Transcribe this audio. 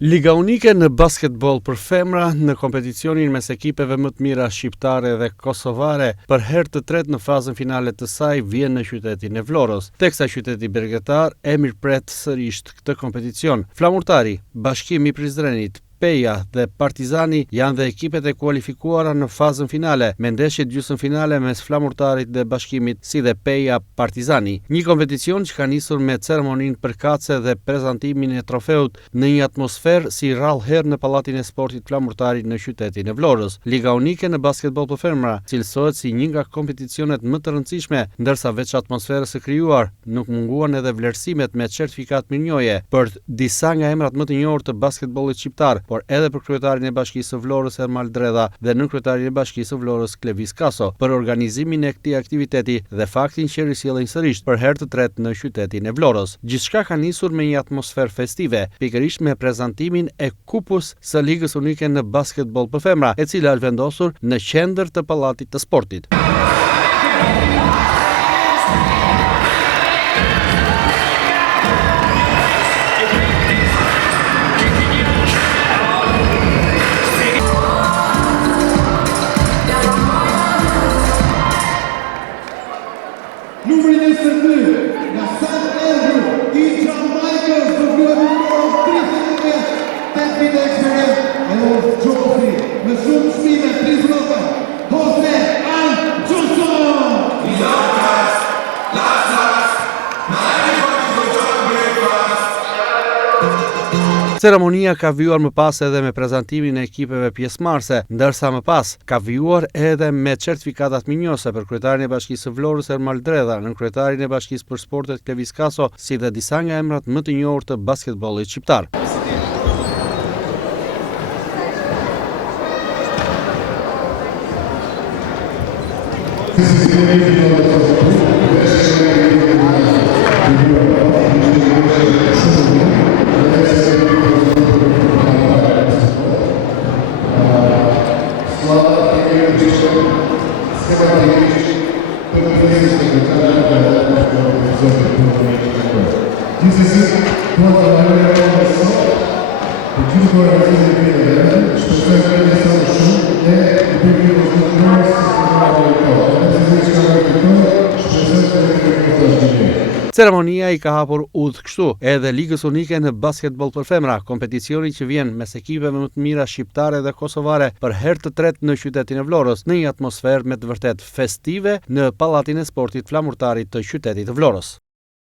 Liga unike në basketbol për femra në kompeticionin mes ekipeve më të mira shqiptare dhe kosovare për herë të tretë në fazën finale të saj vjen në qytetin e Vlorës, teksa qyteti bergetar e mirëpret sërish këtë kompeticion. Flamurtari, Bashkimi i Prizrenit, Peja dhe Partizani janë dhe ekipet e kualifikuara në fazën finale, me ndeshjet gjysmëfinale mes Flamurtarit dhe Bashkimit si dhe Peja Partizani. Një kompeticion që ka nisur me ceremoninë përkatëse dhe prezantimin e trofeut në një atmosferë si rrallë herë në Pallatin e Sportit Flamurtarit në qytetin e Vlorës. Liga unike në basketbol për femra cilësohet si një nga kompeticionet më të rëndësishme, ndërsa veç atmosferës së krijuar, nuk munguan edhe vlerësimet me certifikat mirënjohje për disa nga emrat më të njohur të basketbollit shqiptar, por edhe për kryetarin e Bashkisë së Vlorës Ermal Dredha dhe nënkryetarin e Bashkisë së Vlorës Klevis Kaso për organizimin e këtij aktiviteti dhe faktin që risjellin sërish për herë të tretë në qytetin e Vlorës. Gjithçka ka nisur me një atmosferë festive, pikërisht me prezantimin e kupës së Ligës Unike në basketbol për femra, e cila është vendosur në qendër të Pallatit të Sportit. Numri 22, nga St. Andrew, i Jamaica, zëvëllë of 35, 10 feet experience, and was Joffrey, me shumë shpime, 30 nota, Jose Ann Johnson! Ceremonia ka vjuar më pas edhe me prezantimin e ekipeve pjesëmarrëse, ndërsa më pas ka vjuar edhe me certifikatat mirënjohëse për kryetarin e Bashkisë së Vlorës Ermal Dredha, nënkryetarin e Bashkisë për Sportet Klevis Kaso, si dhe disa nga emrat më të njohur të basketbollit shqiptar. Ceremonia i ka hapur udhë kështu edhe Ligës Unike në basketbol për femra, kompeticioni që vjen mes ekipeve më të mira shqiptare dhe kosovare për herë të tretë në qytetin e Vlorës, në një atmosferë me të vërtet festive në Pallatin e Sportit Flamurtarit të qytetit të Vlorës.